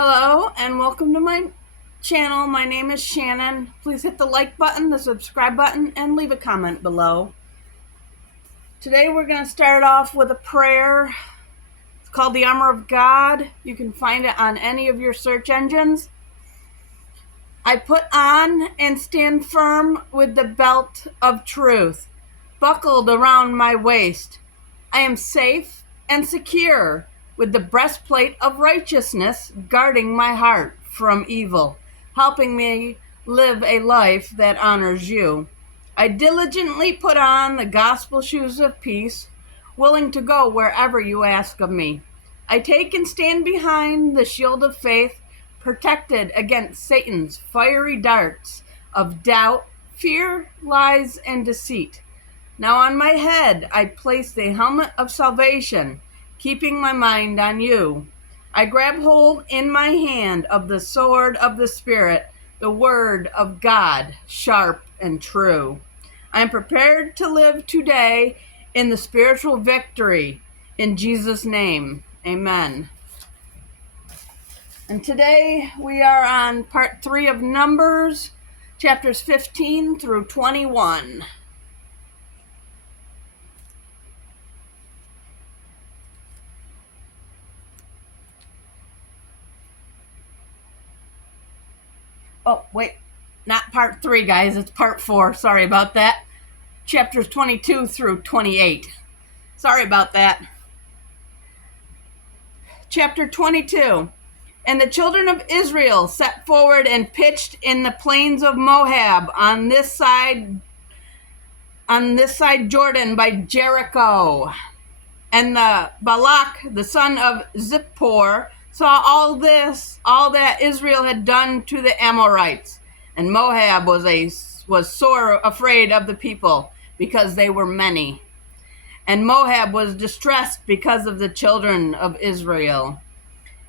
Hello and welcome to my channel. My name is Shannon. Please hit the like button, the subscribe button, and leave a comment below. Today we're going to start off with a prayer. It's called the Armor of God. You can find it on any of your search engines. I put on and stand firm with the belt of truth buckled around my waist. I am safe and secure with the breastplate of righteousness guarding my heart from evil, helping me live a life that honors you. I diligently put on the gospel shoes of peace, willing to go wherever you ask of me. I take and stand behind the shield of faith, protected against Satan's fiery darts of doubt, fear, lies, and deceit. Now on my head I place the helmet of salvation, keeping my mind on you. I grab hold in my hand of the sword of the Spirit, the word of God, sharp and true. I am prepared to live today in the spiritual victory. In Jesus' name, amen. And today we are on part 3 of Numbers, chapters 15 through 21. Oh, wait, not part 3, guys. It's part 4. Sorry about that. Chapters 22 through 28. Sorry about that. Chapter 22. And the children of Israel set forward and pitched in the plains of Moab on this side Jordan by Jericho. And the Balak, the son of Zippor, saw all that Israel had done to the Amorites. And Moab was sore afraid of the people, because they were many. And Moab was distressed because of the children of Israel.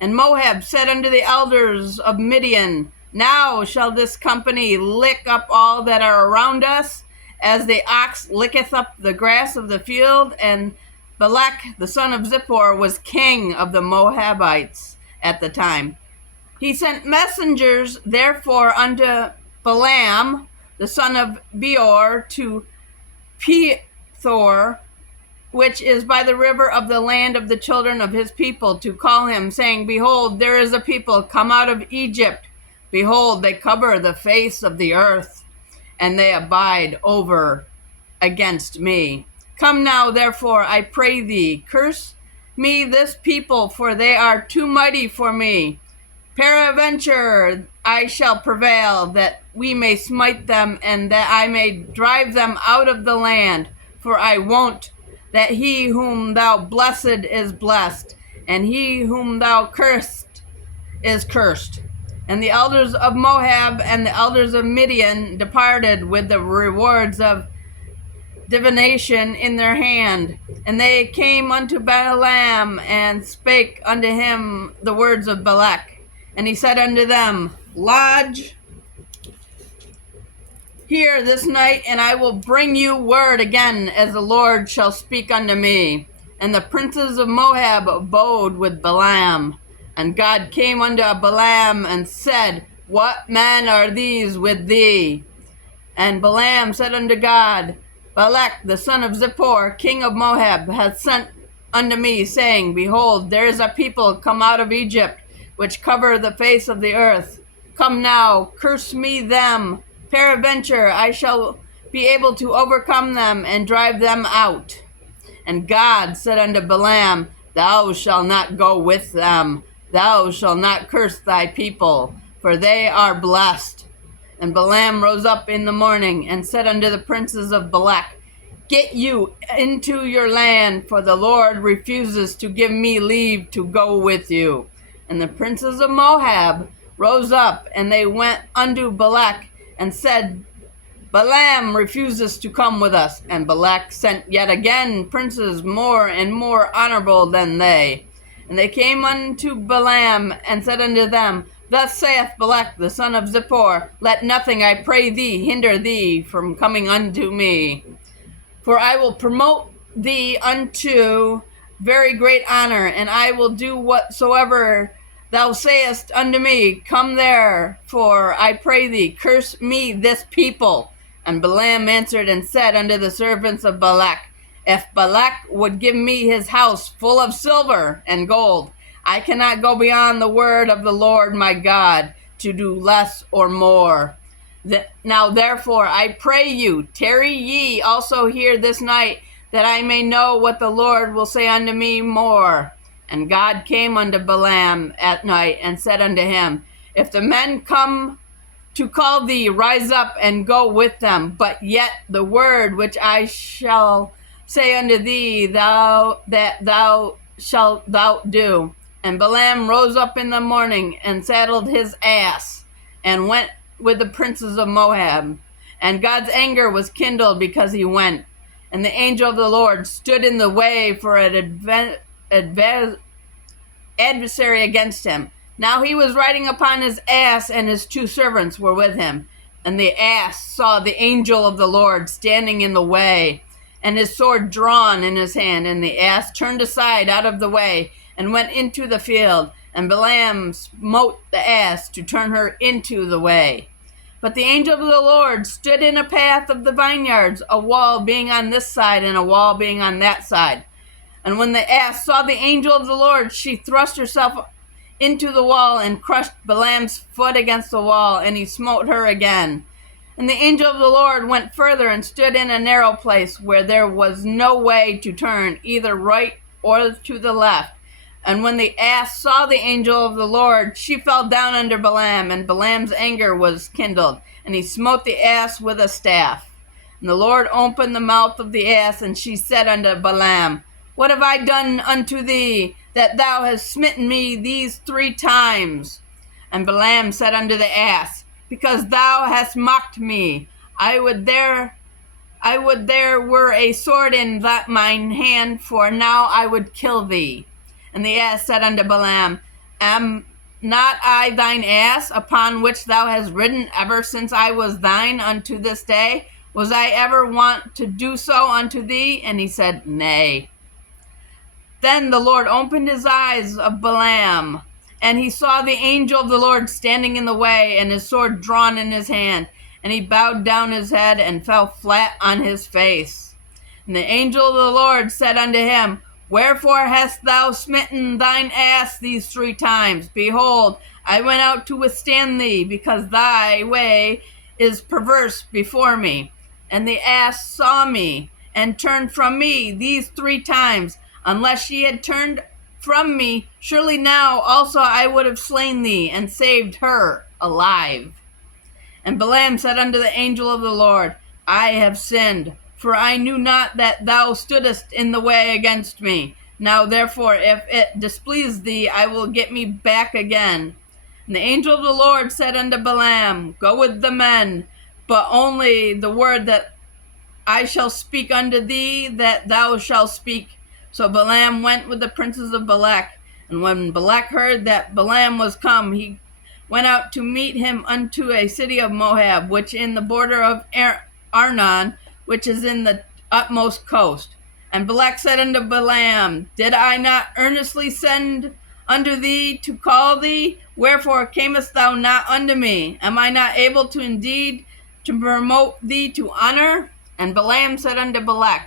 And Moab said unto the elders of Midian, Now shall this company lick up all that are around us, as the ox licketh up the grass of the field. And Balak, the son of Zippor, was king of the Moabites at the time. He sent messengers, therefore, unto Balaam, the son of Beor, to Pethor, which is by the river of the land of the children of his people, to call him, saying, Behold, there is a people come out of Egypt. Behold, they cover the face of the earth, and they abide over against me. Come now, therefore, I pray thee, curse me this people, for they are too mighty for me. Peradventure I shall prevail, that we may smite them, and that I may drive them out of the land. For I wot that he whom thou blessed is blessed, and he whom thou cursed is cursed. And the elders of Moab and the elders of Midian departed with the rewards of divination in their hand. And they came unto Balaam, and spake unto him the words of Balak. And he said unto them, Lodge here this night, and I will bring you word again, as the Lord shall speak unto me. And the princes of Moab abode with Balaam. And God came unto Balaam and said, What men are these with thee? And Balaam said unto God, Balak, the son of Zippor, king of Moab, hath sent unto me, saying, Behold, there is a people come out of Egypt, which cover the face of the earth. Come now, curse me them. Peradventure I shall be able to overcome them and drive them out. And God said unto Balaam, Thou shalt not go with them. Thou shalt not curse thy people, for they are blessed. And Balaam rose up in the morning, and said unto the princes of Balak, Get you into your land, for the Lord refuses to give me leave to go with you. And the princes of Moab rose up, and they went unto Balak, and said, Balaam refuses to come with us. And Balak sent yet again princes more and more honorable than they. And they came unto Balaam, and said unto them, Thus saith Balak the son of Zippor, Let nothing, I pray thee, hinder thee from coming unto me. For I will promote thee unto very great honor, and I will do whatsoever Thou sayest unto me, Come therefore, I pray thee, curse me this people. And Balaam answered and said unto the servants of Balak, If Balak would give me his house full of silver and gold, I cannot go beyond the word of the Lord my God to do less or more. Now therefore I pray you, tarry ye also here this night, that I may know what the Lord will say unto me more. And God came unto Balaam at night and said unto him, If the men come to call thee, rise up and go with them. But yet the word which I shall say unto thee, thou shalt thou do. And Balaam rose up in the morning and saddled his ass and went with the princes of Moab. And God's anger was kindled because he went. And the angel of the Lord stood in the way for an adversary against him. Now he was riding upon his ass, and his 2 servants were with him. And the ass saw the angel of the Lord standing in the way, and his sword drawn in his hand. And the ass turned aside out of the way, and went into the field. And Balaam smote the ass to turn her into the way. But the angel of the Lord stood in a path of the vineyards, a wall being on this side and a wall being on that side. And when the ass saw the angel of the Lord, she thrust herself into the wall and crushed Balaam's foot against the wall, and he smote her again. And the angel of the Lord went further and stood in a narrow place where there was no way to turn, either right or to the left. And when the ass saw the angel of the Lord, she fell down under Balaam, and Balaam's anger was kindled, and he smote the ass with a staff. And the Lord opened the mouth of the ass, and she said unto Balaam, What have I done unto thee, that thou hast smitten me these 3 times? And Balaam said unto the ass, Because thou hast mocked me. I would there were a sword in mine hand, for now I would kill thee. And the ass said unto Balaam, Am not I thine ass, upon which thou hast ridden ever since I was thine unto this day? Was I ever wont to do so unto thee? And he said, Nay. Then the Lord opened his eyes of Balaam, and he saw the angel of the Lord standing in the way, and his sword drawn in his hand. And he bowed down his head and fell flat on his face. And the angel of the Lord said unto him, Wherefore hast thou smitten thine ass these 3 times? Behold, I went out to withstand thee, because thy way is perverse before me. And the ass saw me, and turned from me these 3 times. Unless she had turned from me, surely now also I would have slain thee, and saved her alive. And Balaam said unto the angel of the Lord, I have sinned, for I knew not that thou stoodest in the way against me. Now therefore, if it displease thee, I will get me back again. And the angel of the Lord said unto Balaam, Go with the men, but only the word that I shall speak unto thee, that thou shalt speak. So Balaam went with the princes of Balak. And when Balak heard that Balaam was come, he went out to meet him unto a city of Moab, which in the border of Arnon, which is in the utmost coast. And Balak said unto Balaam, Did I not earnestly send unto thee to call thee? Wherefore camest thou not unto me? Am I not able to indeed to promote thee to honor? And Balaam said unto Balak,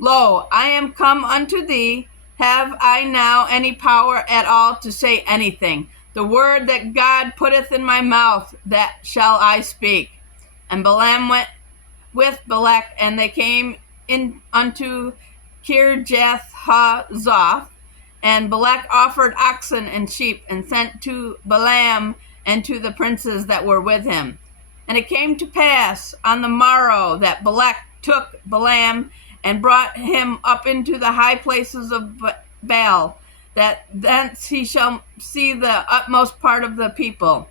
Lo, I am come unto thee. Have I now any power at all to say anything? The word that God putteth in my mouth, that shall I speak. And Balaam went with Balak, and they came in unto Kirjath-Huzoth. And Balak offered oxen and sheep, and sent to Balaam and to the princes that were with him. And it came to pass on the morrow that Balak took Balaam and brought him up into the high places of Baal, that thence he shall see the utmost part of the people.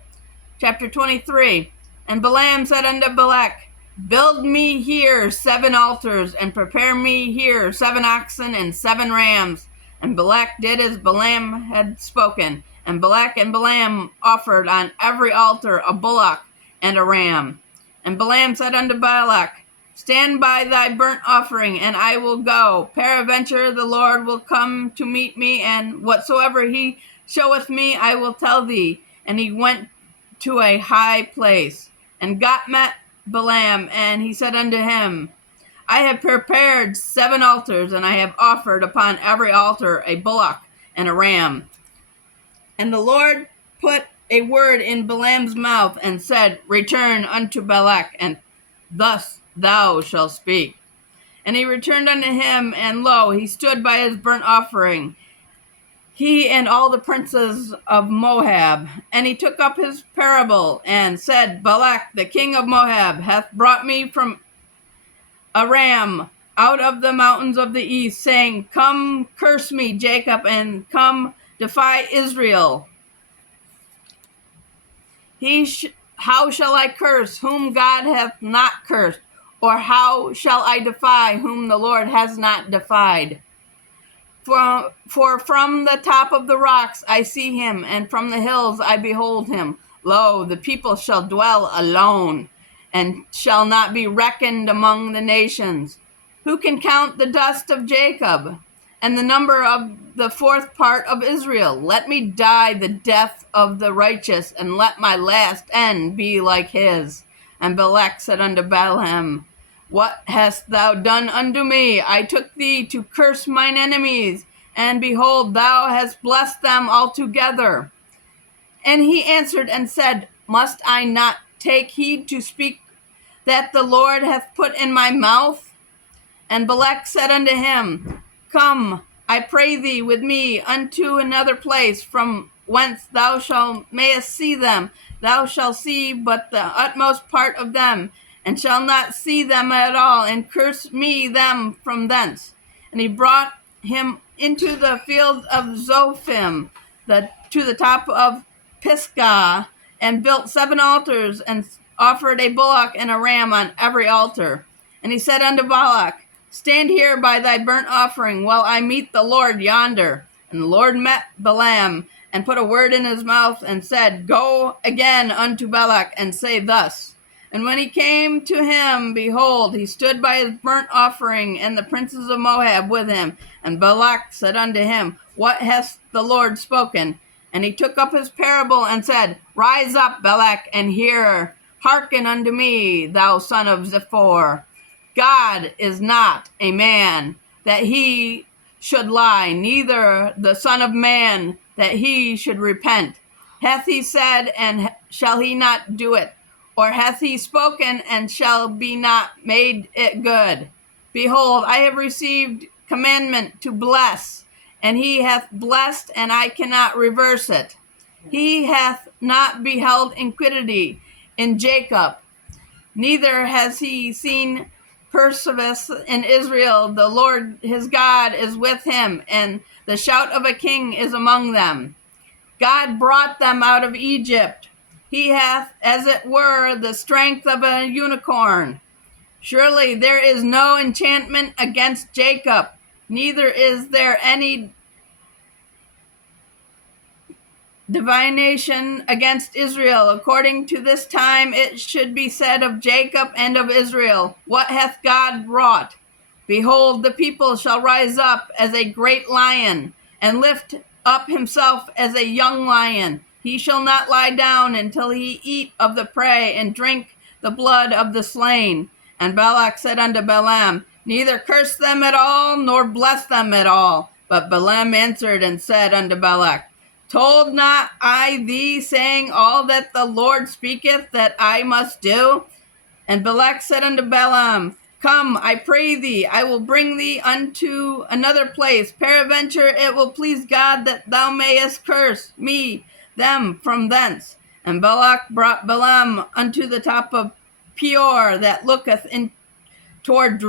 Chapter 23. And Balaam said unto Balak, Build me here 7 altars, and prepare me here 7 oxen and 7 rams. And Balak did as Balaam had spoken. And Balak and Balaam offered on every altar a bullock and a ram. And Balaam said unto Balak, Stand by thy burnt offering, and I will go. Peradventure the Lord will come to meet me, and whatsoever he showeth me, I will tell thee. And he went to a high place. And God met Balaam, and he said unto him, I have prepared 7 altars, and I have offered upon every altar a bullock and a ram. And the Lord put a word in Balaam's mouth, and said, Return unto Balak, and thus thou shalt speak. And he returned unto him, and lo, he stood by his burnt offering, he and all the princes of Moab. And he took up his parable, and said, Balak the king of Moab hath brought me from Aram out of the mountains of the east, saying, Come, curse me, Jacob, and come, defy Israel. How shall I curse whom God hath not cursed? Or how shall I defy whom the Lord has not defied? For from the top of the rocks I see him, and from the hills I behold him. Lo, the people shall dwell alone, and shall not be reckoned among the nations. Who can count the dust of Jacob, and the number of the 4th part of Israel? Let me die the death of the righteous, and let my last end be like his. And Balak said unto Balaam, What hast thou done unto me? I took thee to curse mine enemies, and behold, thou hast blessed them altogether. And he answered and said, Must I not take heed to speak that the Lord hath put in my mouth? And Balak said unto him, Come, I pray thee, with me unto another place, from whence thou mayest see them. Thou shalt see but the utmost part of them, and shalt not see them at all, and curse me them from thence. And he brought him into the field of Zophim, to the top of Pisgah, and built 7 altars, and offered a bullock and a ram on every altar. And he said unto Balak, Stand here by thy burnt offering, while I meet the Lord yonder. And the Lord met Balaam, and put a word in his mouth, and said, Go again unto Balak, and say thus. And when he came to him, behold, he stood by his burnt offering, and the princes of Moab with him. And Balak said unto him, What hath the Lord spoken? And he took up his parable, and said, Rise up, Balak, and hear. Hearken unto me, thou son of Zippor. God is not a man, that he should lie, neither the Son of Man, that he should repent. Hath he said, and shall he not do it? Or hath he spoken, and shall be not made it good? Behold, I have received commandment to bless, and he hath blessed, and I cannot reverse it. He hath not beheld iniquity in Jacob, neither has he seen perseverance in Israel. The Lord his God is with him, and the shout of a king is among them. God brought them out of Egypt. He hath, as it were, the strength of a unicorn. Surely there is no enchantment against Jacob, neither is there any divination against Israel. According to this time it should be said of Jacob and of Israel, What hath God wrought? Behold, the people shall rise up as a great lion, and lift up himself as a young lion. He shall not lie down until he eat of the prey, and drink the blood of the slain. And Balak said unto Balaam, Neither curse them at all, nor bless them at all. But Balaam answered and said unto Balak, Told not I thee, saying, All that the Lord speaketh, that I must do? And Balak said unto Balaam, Come, I pray thee, I will bring thee unto another place. Peradventure it will please God that thou mayest curse me them from thence. And Balak brought Balaam unto the top of Peor, that looketh in toward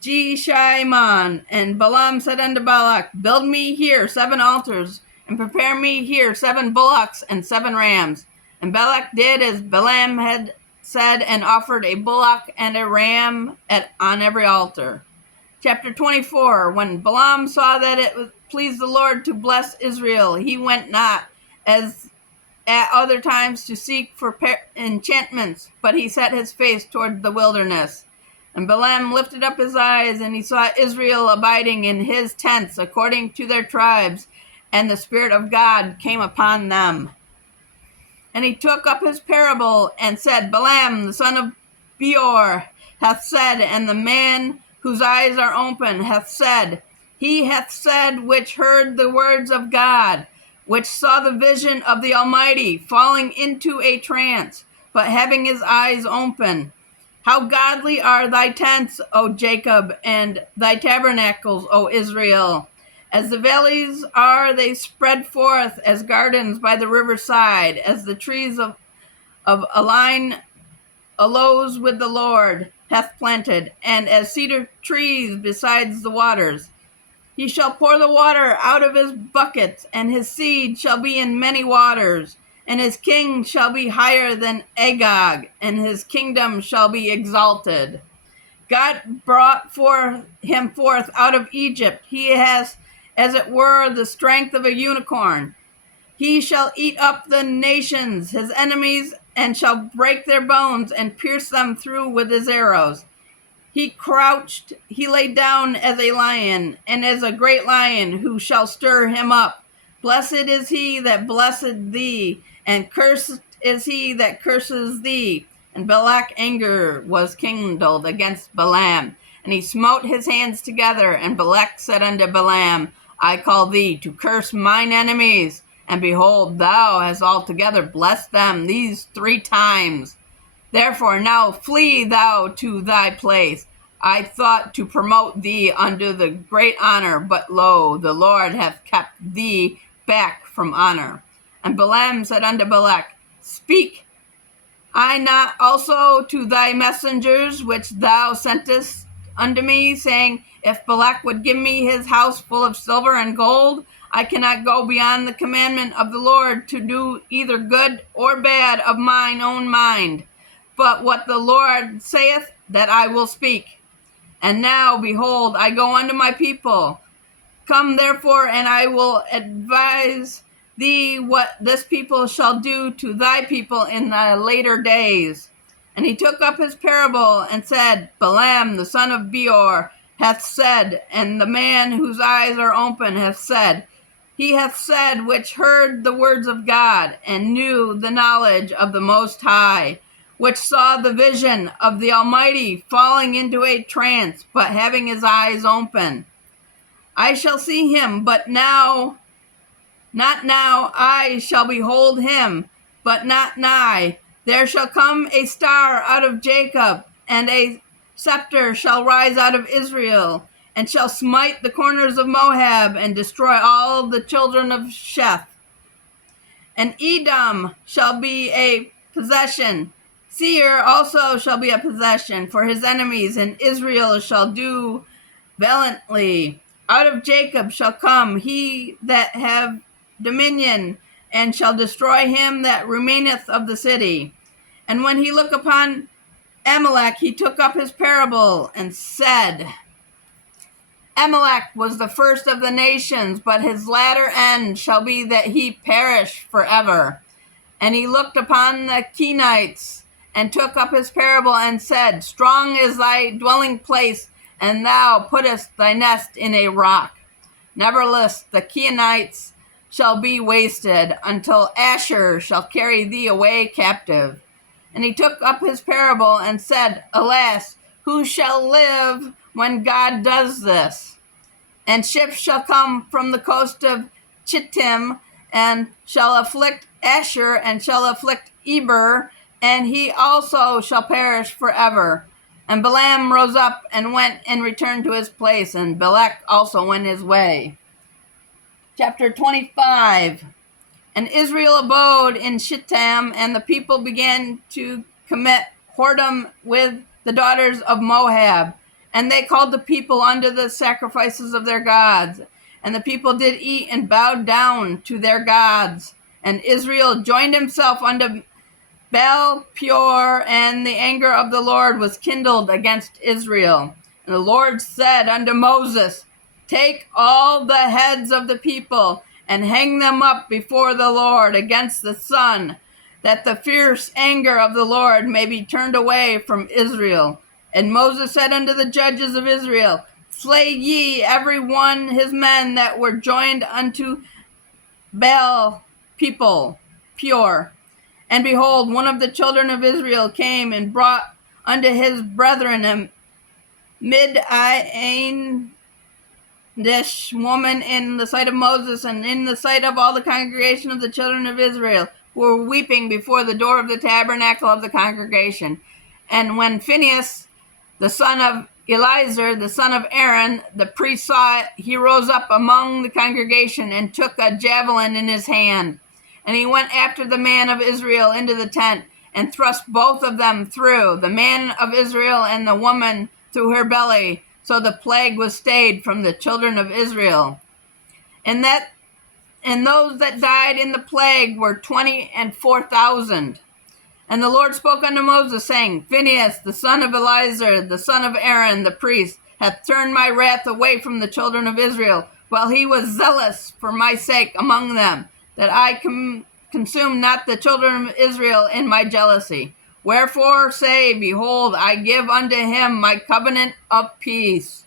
Jeshimon. And Balaam said unto Balak, Build me here 7 altars, and prepare me here 7 bullocks and 7 rams. And Balak did as Balaam had said, and offered a bullock and a ram on every altar. Chapter 24. When Balaam saw that it pleased the Lord to bless Israel, he went not, as at other times, to seek for enchantments, but he set his face toward the wilderness. And Balaam lifted up his eyes, and he saw Israel abiding in his tents according to their tribes, and the Spirit of God came upon them. And he took up his parable and said, Balaam, the son of Beor, hath said, and the man whose eyes are open hath said, he hath said which heard the words of God, which saw the vision of the Almighty, falling into a trance, but having his eyes open. How godly are thy tents, O Jacob, and thy tabernacles, O Israel. As the valleys are they spread forth, as gardens by the riverside, as the trees of Aline aloes with the Lord hath planted, and as cedar trees besides the waters. He shall pour the water out of his buckets, and his seed shall be in many waters, and his king shall be higher than Agag, and his kingdom shall be exalted. God brought him forth out of Egypt. He has, as it were, the strength of a unicorn. He shall eat up the nations, his enemies, and shall break their bones and pierce them through with his arrows. He crouched, he lay down as a lion, and as a great lion, who shall stir him up? Blessed is he that blessed thee, and cursed is he that curses thee. And Balak anger was kindled against Balaam, and he smote his hands together. And Balak said unto Balaam, I call thee to curse mine enemies, and behold, thou hast altogether blessed them these 3 times. Therefore now flee thou to thy place. I thought to promote thee unto the great honor, but lo, the Lord hath kept thee back from honor. And Balaam said unto Balak, Speak I not also to thy messengers which thou sentest unto me, saying, If Balak would give me his house full of silver and gold, I cannot go beyond the commandment of the Lord to do either good or bad of mine own mind. But what the Lord saith, that I will speak. And now, behold, I go unto my people. Come therefore, and I will advise thee what this people shall do to thy people in the later days. And he took up his parable and said, Balaam the son of Beor hath said, and the man whose eyes are open hath said, he hath said which heard the words of God, and knew the knowledge of the Most High, which saw the vision of the Almighty falling into a trance, but having his eyes open. I shall see him, but now, not now, I shall behold him, but not nigh. There shall come a star out of Jacob, and a scepter shall rise out of Israel, and shall smite the corners of Moab, and destroy all the children of Sheth. And Edom shall be a possession. Seir also shall be a possession for his enemies, and Israel shall do valiantly. Out of Jacob shall come he that have dominion, and shall destroy him that remaineth of the city. And when he looked upon Amalek, he took up his parable, and said, Amalek was the first of the nations, but his latter end shall be that he perish forever. And he looked upon the Kenites, and took up his parable, and said, Strong is thy dwelling place, and thou puttest thy nest in a rock. Nevertheless, the Kenites shall be wasted, until Asshur shall carry thee away captive. And he took up his parable, and said, Alas, who shall live when God does this? And ships shall come from the coast of Chittim, and shall afflict Asshur, and shall afflict Eber, and he also shall perish forever. And Balaam rose up and went and returned to his place, and Balak also went his way. Chapter 25. And Israel abode in Shittim, and the people began to commit whoredom with the daughters of Moab. And they called the people unto the sacrifices of their gods. And the people did eat and bowed down to their gods. And Israel joined himself unto Baal Peor, and the anger of the Lord was kindled against Israel. And the Lord said unto Moses, Take all the heads of the people, and hang them up before the Lord against the sun, that the fierce anger of the Lord may be turned away from Israel. And Moses said unto the judges of Israel, Slay ye every one his men that were joined unto Baal people, pure. And behold, one of the children of Israel came and brought unto his brethren a Midianish woman in the sight of Moses and in the sight of all the congregation of the children of Israel, who were weeping before the door of the tabernacle of the congregation. And when Phinehas, the son of Eleazar, the son of Aaron, the priest, saw it, he rose up among the congregation and took a javelin in his hand. And he went after the man of Israel into the tent and thrust both of them through, the man of Israel and the woman through her belly. So the plague was stayed from the children of Israel. And those that died in the plague were 24,000. And the Lord spoke unto Moses, saying, Phinehas, the son of Eleazar, the son of Aaron, the priest, hath turned my wrath away from the children of Israel, while he was zealous for my sake among them, that I consume not the children of Israel in my jealousy. Wherefore say, behold, I give unto him my covenant of peace.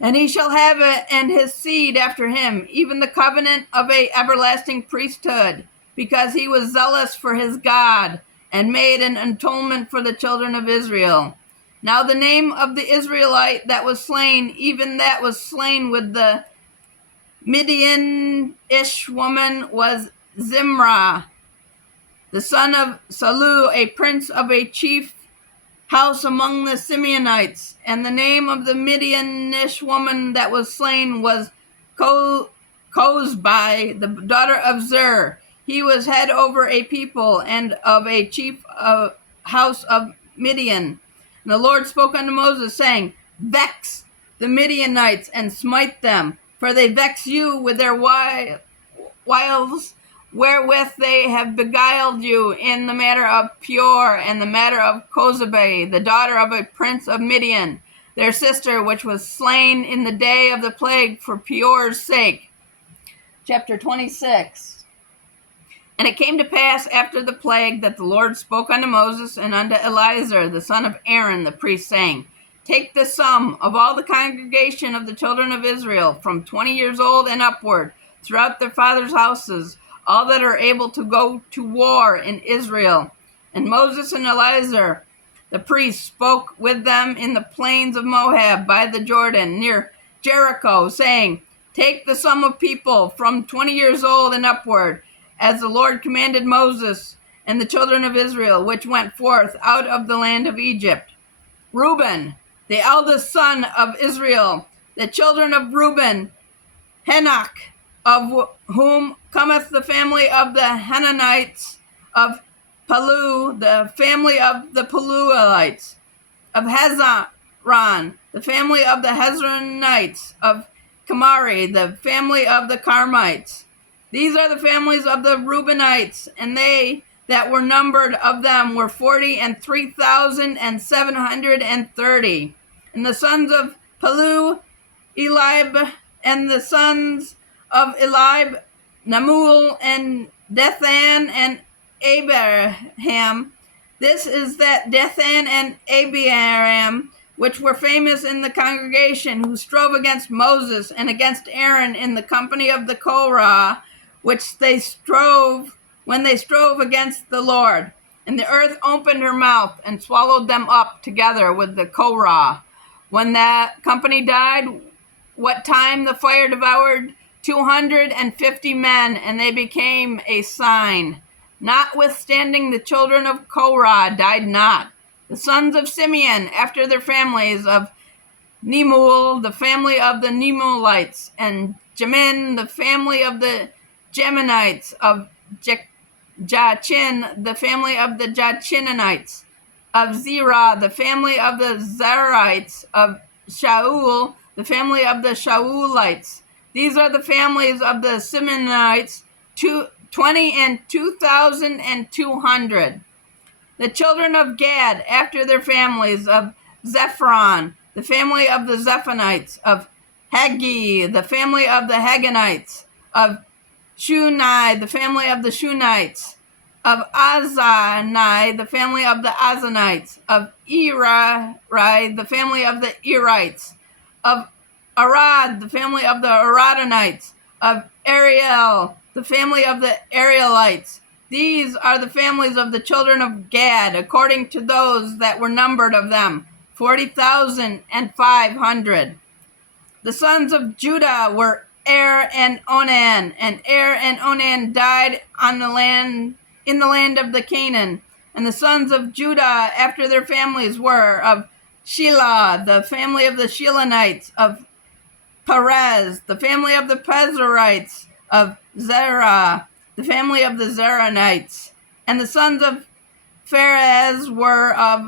And he shall have it, and his seed after him, even the covenant of a everlasting priesthood, because he was zealous for his God, and made an atonement for the children of Israel. Now the name of the Israelite that was slain, even that was slain with the Midianish woman, was Zimrah, the son of Salu, a prince of a chief house among the Simeonites. And the name of the Midianish woman that was slain was Cozbi, the daughter of Zur. He was head over a people and of a chief house of Midian. And the Lord spoke unto Moses, saying, Vex the Midianites and smite them, for they vex you with their wiles, wherewith they have beguiled you in the matter of Peor and the matter of Cozbi, the daughter of a prince of Midian, their sister, which was slain in the day of the plague for Peor's sake. Chapter 26. And it came to pass after the plague that the Lord spoke unto Moses and unto Eleazar, the son of Aaron, the priest, saying, Take the sum of all the congregation of the children of Israel, from 20 years old and upward, throughout their fathers' houses, all that are able to go to war in Israel. And Moses and Eleazar, the priest, spoke with them in the plains of Moab by the Jordan, near Jericho, saying, Take the sum of people from 20 years old and upward, as the Lord commanded Moses and the children of Israel, which went forth out of the land of Egypt. Reuben, the eldest son of Israel, the children of Reuben, Henoch, of whom cometh the family of the Hananites, of Palu, the family of the Paluelites, of Hezron, the family of the Hezronites, of Kamari, the family of the Carmites. These are the families of the Reubenites, and they that were numbered of them were 43,730. And the sons of Palu, Elib, and the sons of Elib, Namul, and Dathan, and Abiram. This is that Dathan and Abiram, which were famous in the congregation, who strove against Moses and against Aaron in the company of the Korah, which they strove when they strove against the Lord. And the earth opened her mouth and swallowed them up together with the Korah. When that company died, what time the fire devoured 250 men, and they became a sign. Notwithstanding, the children of Korah died not. The sons of Simeon, after their families, of Nemul, the family of the Nemulites, and Jamin, the family of the Geminites, of Jachin, the family of the Jachinites, of Zerah, the family of the Zerites, of Shaul, the family of the Shaulites. These are the families of the Simeonites, 22,200. The children of Gad, after their families, of Zephron, the family of the Zephonites, of Haggi, the family of the Hagganites, of Shunai, the family of the Shunites, of Azanai, the family of the Azanites, of Eri, the family of the Erites, of Arad, the family of the Aradonites, of Ariel, the family of the Arielites. These are the families of the children of Gad, according to those that were numbered of them, 40,500. The sons of Judah were Er and Onan, and Er and Onan died on the land in the land of the Canaan. And the sons of Judah after their families were of Shelah, the family of the Shelonites, of Perez, the family of the Pezerites, of Zerah, the family of the Zeranites. And the sons of Pharez were of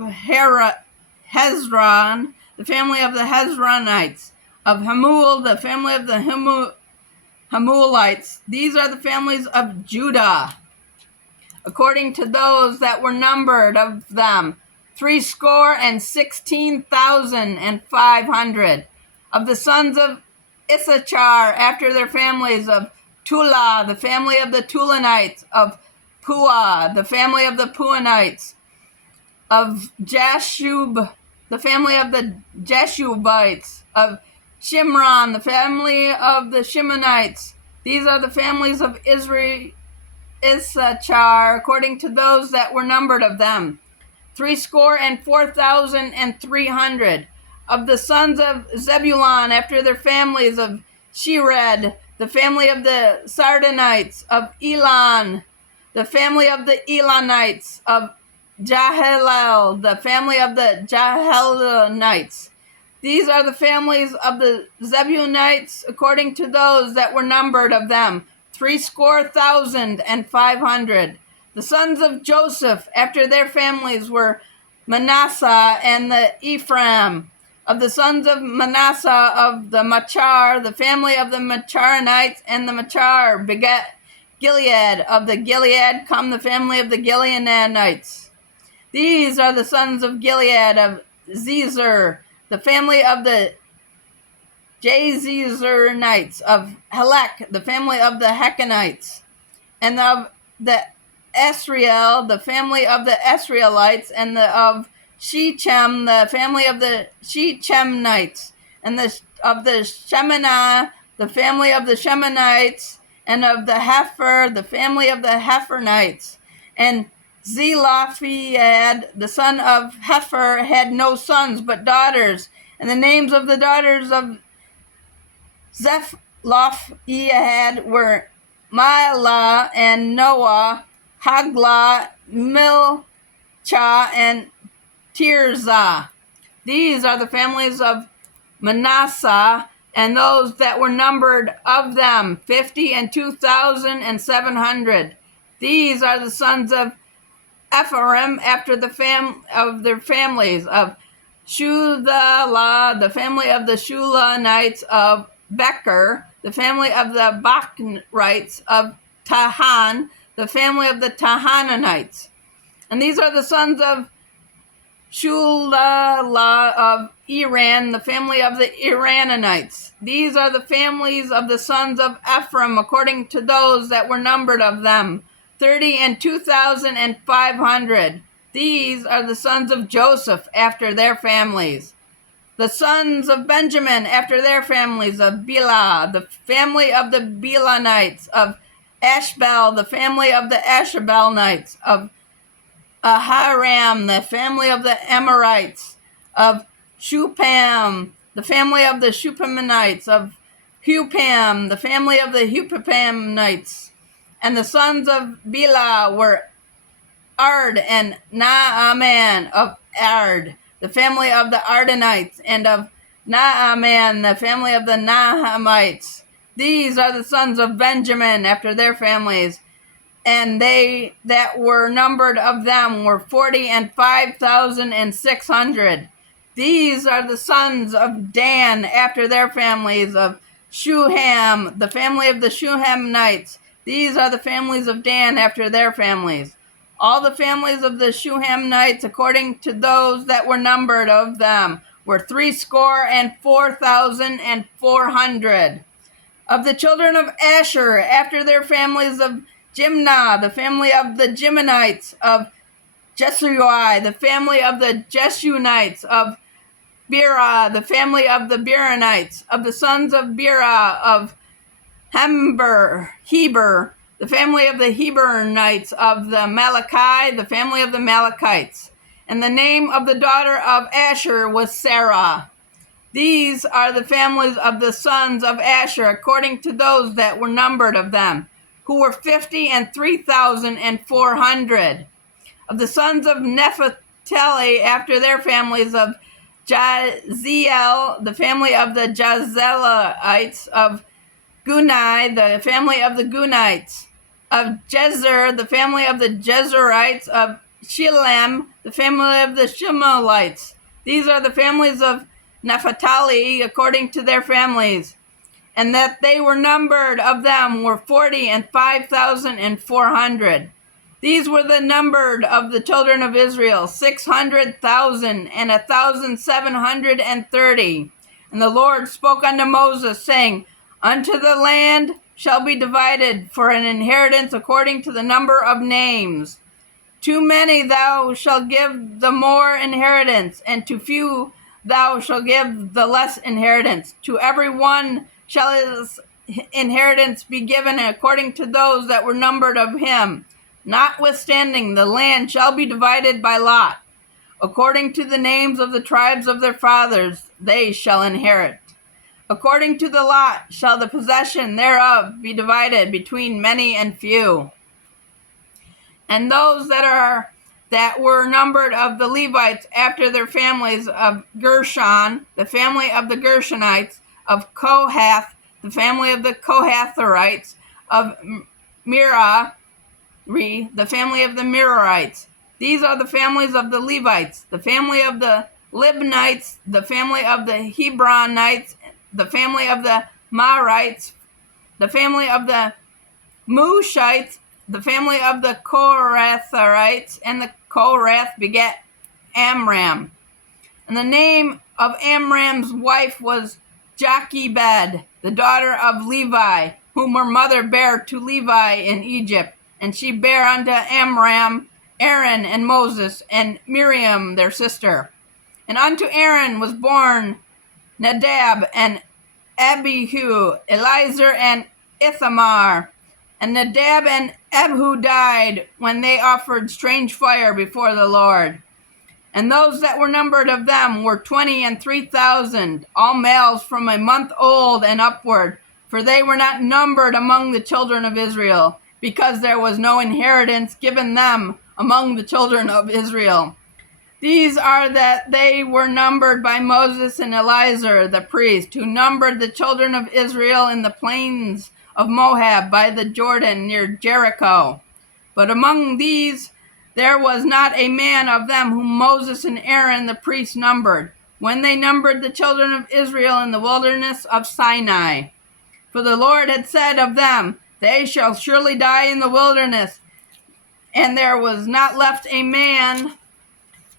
Hezron, the family of the Hezronites, of Hamul, the family of the Hamulites. These are the families of Judah, according to those that were numbered of them, 16,500. Of the sons of Issachar, after their families, of Tula, the family of the Tulanites, of Pua, the family of the Puanites, of Jashub, the family of the Jashubites, of Shimron, the family of the Shimonites. These are the families of Issachar, according to those that were numbered of them, 64,300. Of the sons of Zebulun, after their families, of Shered, the family of the Sardonites, of Elon, the family of the Elonites, of Jahelel, the family of the Jahelonites. These are the families of the Zebulunites, according to those that were numbered of them, 64,500. The sons of Joseph, after their families, were Manasseh and the Ephraim. Of the sons of Manasseh, of the Machar, the family of the Macharonites, and the Machar begat Gilead. Of the Gilead come the family of the Gileadites. These are the sons of Gilead, of Zezer, the family of the Jazezernites, of Helek, the family of the Hekonites, and of the Esriel, the family of the Esrielites, and of Shechem, the family of the Shechemites, and of the Shemaniah, the family of the Shemanites, and of the Hepher, the family of the Hepherites. And Zelophehad, the son of Hepher, had no sons but daughters. And the names of the daughters of Zelophehad were Mahlah and Noah, Haglah, Milcah, and Tirzah. These are the families of Manasseh, and those that were numbered of them, 52,700. These are the sons of Ephraim, after the of their families, of Shulah, the family of the Shulanites, of Becher, the family of the Bachrites, of Tahan, the family of the Tahananites. And these are the sons of Shulah of Iran, the family of the Iranianites. These are the families of the sons of Ephraim, according to those that were numbered of them, 32,500. These are the sons of Joseph, after their families. The sons of Benjamin, after their families, of Bela, the family of the Belanites, of Ashbel, the family of the Ashabelnites, of Ahiram, the family of the Amorites, of Shupam, the family of the Shupamites, of Hupam, the family of the Hupamites. And the sons of Bela were Ard and Naaman, of Ard, the family of the Ardenites, and of Naaman, the family of the Nahamites. These are the sons of Benjamin, after their families. And they that were numbered of them were 45,600. These are the sons of Dan, after their families, of Shuham, the family of the Shuhamites. These are the families of Dan, after their families. All the families of the Shuhamites, according to those that were numbered of them, were 64,400. Of the children of Asher, after their families, of Jimnah, the family of the Jimonites, of Jesui, the family of the Jeshunites, of Bera, the family of the Beranites, of the sons of Bera, of Heber, the family of the Hebronites, of the Malachi, the family of the Malachites. And the name of the daughter of Asher was Sarah. These are the families of the sons of Asher, according to those that were numbered of them, who were 50 and 3,400. Of the sons of Naphtali, after their families, of Jaziel, the family of the Jazelites, of Gunai, the family of the Gunites, of Jezer, the family of the Jezerites, of Shilem, the family of the Shemalites. These are the families of Naphtali according to their families. And that they were numbered of them were 40 and 5,400. These were the numbered of the children of Israel, 600,000 and 1,730. And the Lord spoke unto Moses, saying, Unto the land shall be divided for an inheritance according to the number of names. To many thou shalt give the more inheritance, and to few thou shalt give the less inheritance. To every one shall his inheritance be given according to those that were numbered of him. Notwithstanding, the land shall be divided by lot. According to the names of the tribes of their fathers, they shall inherit. According to the lot shall the possession thereof be divided between many and few. And those that were numbered of the Levites after their families, of Gershon, the family of the Gershonites, of Kohath, the family of the Kohatherites, of Merari, the family of the Merarites. These are the families of the Levites, the family of the Libnites, the family of the Hebronites, the family of the Marites, the family of the Mushites, the family of the Koratharites, and the Korath begat Amram. And the name of Amram's wife was Jochebed, the daughter of Levi, whom her mother bare to Levi in Egypt. And she bare unto Amram Aaron and Moses and Miriam their sister. And unto Aaron was born Nadab and Abihu, Eleazar and Ithamar. And Nadab and Abihu died when they offered strange fire before the Lord. And those that were numbered of them were 20 and 3,000, all males from a month old and upward, for they were not numbered among the children of Israel, because there was no inheritance given them among the children of Israel. These are that they were numbered by Moses and Eleazar the priest, who numbered the children of Israel in the plains of Moab by the Jordan near Jericho. But among these there was not a man of them whom Moses and Aaron the priest numbered, when they numbered the children of Israel in the wilderness of Sinai. For the Lord had said of them, They shall surely die in the wilderness, and there was not left a man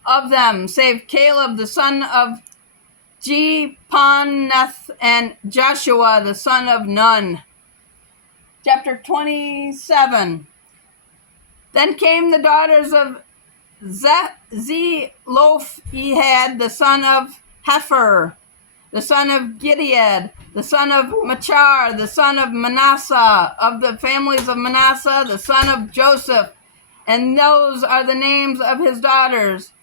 of them, save Caleb the son of Jephunneh and Joshua the son of Nun. Chapter 27. Then came the daughters of Zelophehad, the son of Hepher, the son of Gilead, the son of Machar, the son of Manasseh, of the families of Manasseh, the son of Joseph. And those are the names of his daughters: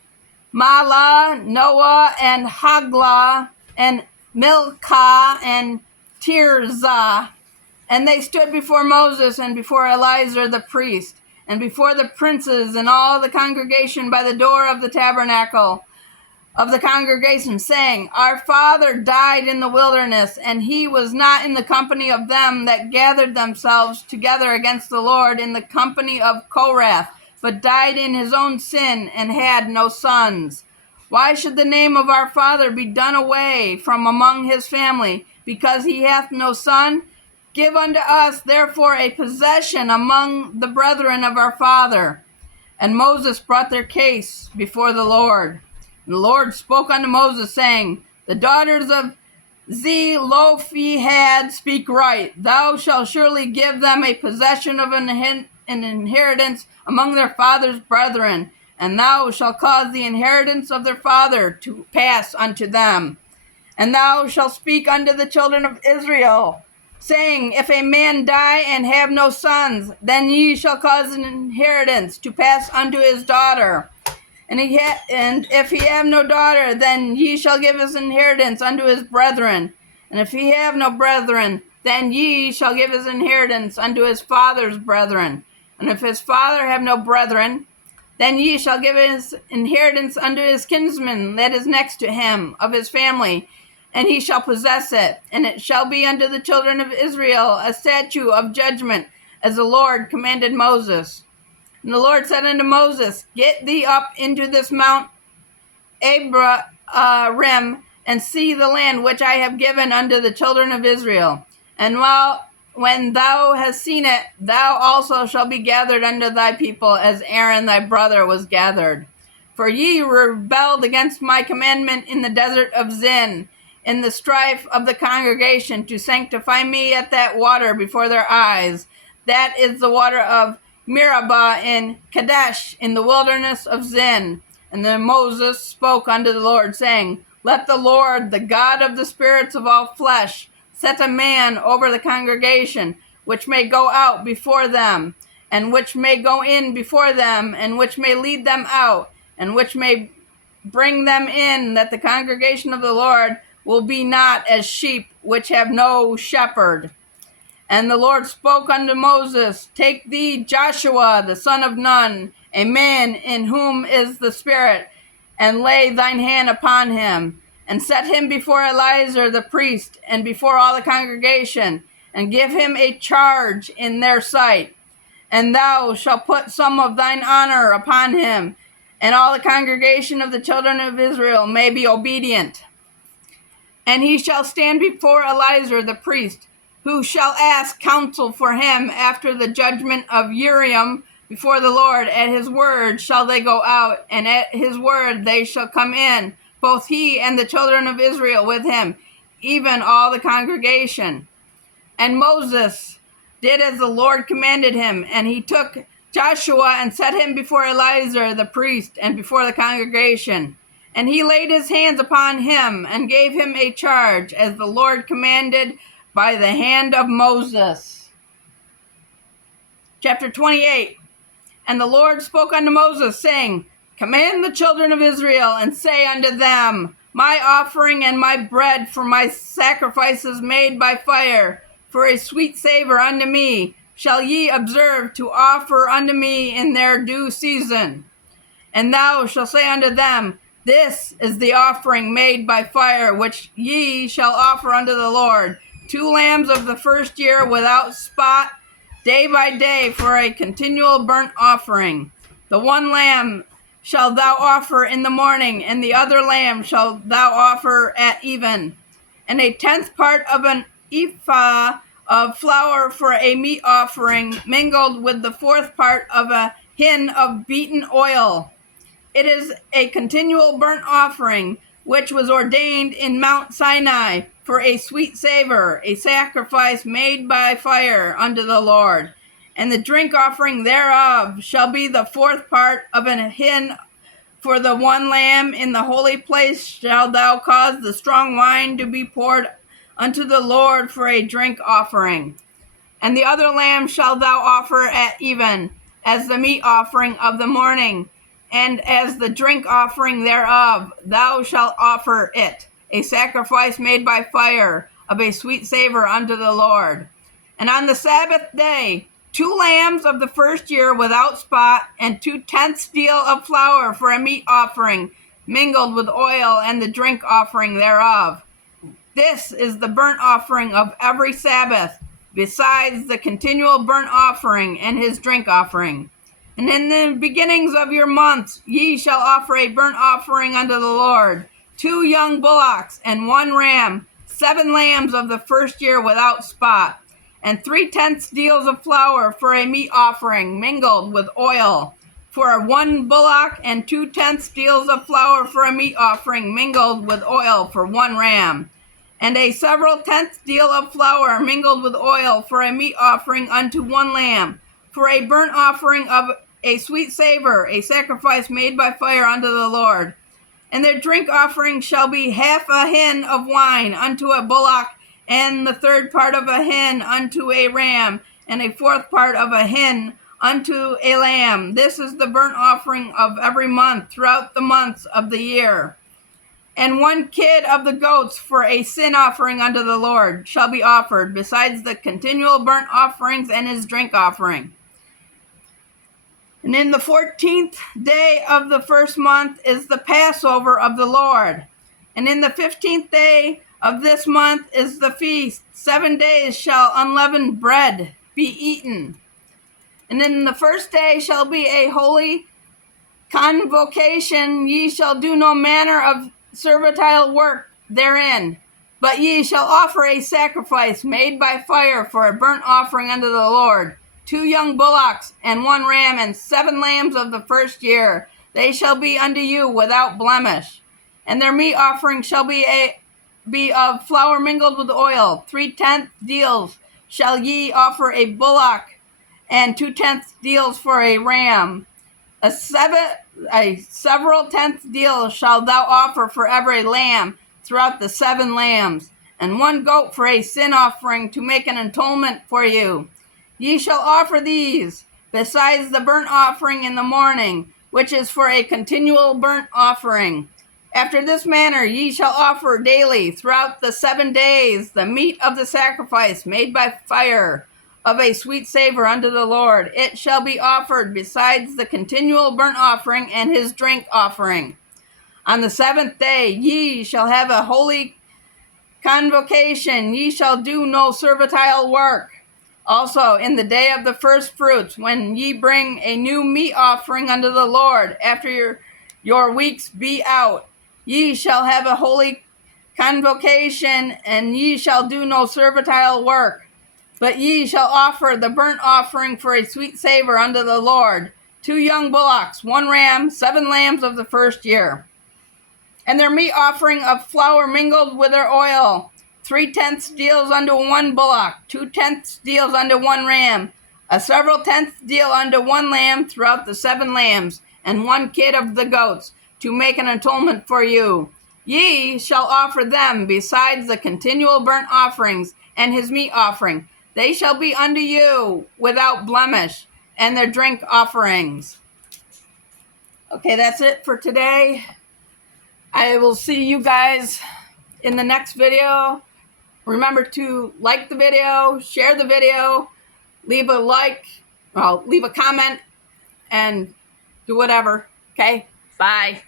Mahlah, Noah, and Haglah, and Milcah, and Tirzah. And they stood before Moses and before Eleazar the priest, and before the princes and all the congregation by the door of the tabernacle of the congregation, saying, Our father died in the wilderness, and he was not in the company of them that gathered themselves together against the Lord in the company of Korath, but died in his own sin, and had no sons. Why should the name of our father be done away from among his family, because he hath no son? Give unto us therefore a possession among the brethren of our father. And Moses brought their case before the Lord. And the Lord spoke unto Moses, saying, The daughters of Zelophehad speak right. Thou shalt surely give them a possession of an inheritance among their father's brethren, and thou shalt cause the inheritance of their father to pass unto them. And thou shalt speak unto the children of Israel, saying, If a man die and have no sons, then ye shall cause an inheritance to pass unto his daughter. And if he have no daughter, then ye shall give his inheritance unto his brethren. And if he have no brethren, then ye shall give his inheritance unto his father's brethren. And if his father have no brethren, then ye shall give his inheritance unto his kinsman that is next to him, of his family, and he shall possess it. And it shall be unto the children of Israel a statute of judgment, as the Lord commanded Moses. And the Lord said unto Moses, Get thee up into this mount Abarim, and see the land which I have given unto the children of Israel. And when thou hast seen it, thou also shalt be gathered unto thy people, as Aaron thy brother was gathered. For ye rebelled against my commandment in the desert of Zin, in the strife of the congregation, to sanctify me at that water before their eyes. That is the water of Meribah in Kadesh, in the wilderness of Zin. And then Moses spoke unto the Lord, saying, Let the Lord, the God of the spirits of all flesh, set a man over the congregation, which may go out before them, and which may go in before them, and which may lead them out, and which may bring them in, that the congregation of the Lord will be not as sheep which have no shepherd. And the Lord spoke unto Moses, Take thee Joshua, the son of Nun, a man in whom is the Spirit, and lay thine hand upon him, and set him before Eleazar the priest, and before all the congregation, and give him a charge in their sight. And thou shalt put some of thine honor upon him, and all the congregation of the children of Israel may be obedient. And he shall stand before Eleazar the priest, who shall ask counsel for him after the judgment of Uriam before the Lord. At his word shall they go out, and at his word they shall come in, both he and the children of Israel with him, even all the congregation. And Moses did as the Lord commanded him, and he took Joshua and set him before Eleazar the priest and before the congregation. And he laid his hands upon him and gave him a charge, as the Lord commanded by the hand of Moses. Chapter 28. And the Lord spoke unto Moses, saying, Command the children of Israel, and say unto them, My offering and my bread for my sacrifices made by fire, for a sweet savor unto me, shall ye observe to offer unto me in their due season. And thou shalt say unto them, This is the offering made by fire, which ye shall offer unto the Lord, 2 lambs of the first year without spot, day by day, for a continual burnt offering. The one lamb shalt thou offer in the morning, and the other lamb shalt thou offer at even. And a 10th part of an ephah of flour for a meat offering, mingled with the 4th part of a hin of beaten oil. It is a continual burnt offering, which was ordained in Mount Sinai for a sweet savor, a sacrifice made by fire unto the Lord. And the drink offering thereof shall be the 4th part of an hin. For the one lamb in the holy place shalt thou cause the strong wine to be poured unto the Lord for a drink offering. And the other lamb shalt thou offer at even, as the meat offering of the morning, and as the drink offering thereof thou shalt offer it, a sacrifice made by fire, of a sweet savor unto the Lord. And on the Sabbath day, 2 lambs of the first year without spot, and 2/10 deal of flour for a meat offering, mingled with oil, and the drink offering thereof. This is the burnt offering of every Sabbath, besides the continual burnt offering and his drink offering. And in the beginnings of your months ye shall offer a burnt offering unto the Lord, 2 young bullocks and 1 ram, 7 lambs of the first year without spot, and 3/10 deals of flour for a meat offering, mingled with oil, for 1 bullock, and 2/10 deals of flour for a meat offering, mingled with oil, for 1 ram, and a several tenths deal of flour mingled with oil for a meat offering unto 1 lamb, for a burnt offering of a sweet savor, a sacrifice made by fire unto the Lord. And their drink offering shall be 1/2 hin of wine unto a bullock, and the third part of a hin unto a ram, and a fourth part of a hin unto a lamb. This is the burnt offering of every month throughout the months of the year. And one kid of the goats for a sin offering unto the Lord shall be offered, besides the continual burnt offerings and his drink offering. And in the 14th day of the first month is the Passover of the Lord. And in the 15th day of this month is the feast. 7 days shall unleavened bread be eaten. And in the first day shall be a holy convocation. Ye shall do no manner of servile work therein, but ye shall offer a sacrifice made by fire for a burnt offering unto the Lord. 2 young bullocks and 1 ram and 7 lambs of the first year. They shall be unto you without blemish. And their meat offering shall be of flour mingled with oil. 3/10 deals shall ye offer a bullock, and 2/10 deals for a ram. A several tenth deal shall thou offer for every lamb throughout the 7 lambs, and 1 goat for a sin offering to make an atonement for you. Ye shall offer these, besides the burnt offering in the morning, which is for a continual burnt offering. After this manner ye shall offer daily throughout the 7 days the meat of the sacrifice made by fire, of a sweet savor unto the Lord. It shall be offered besides the continual burnt offering and his drink offering. On the 7th day ye shall have a holy convocation. Ye shall do no servile work. Also in the day of the first fruits, when ye bring a new meat offering unto the Lord, after your weeks be out, ye shall have a holy convocation, and ye shall do no servile work. But ye shall offer the burnt offering for a sweet savor unto the Lord, 2 young bullocks, 1 ram, 7 lambs of the first year. And their meat offering of flour mingled with their oil, 3/10 deals unto 1 bullock, 2/10 deals unto 1 ram, a several tenth deal unto 1 lamb throughout the 7 lambs, and 1 kid of the goats, to make an atonement for you. Ye shall offer them besides the continual burnt offerings and his meat offering. They shall be unto you without blemish, and their drink offerings. Okay, that's it for today. I will see you guys in the next video. Remember to like the video, share the video, leave a comment, and do whatever. Okay, bye.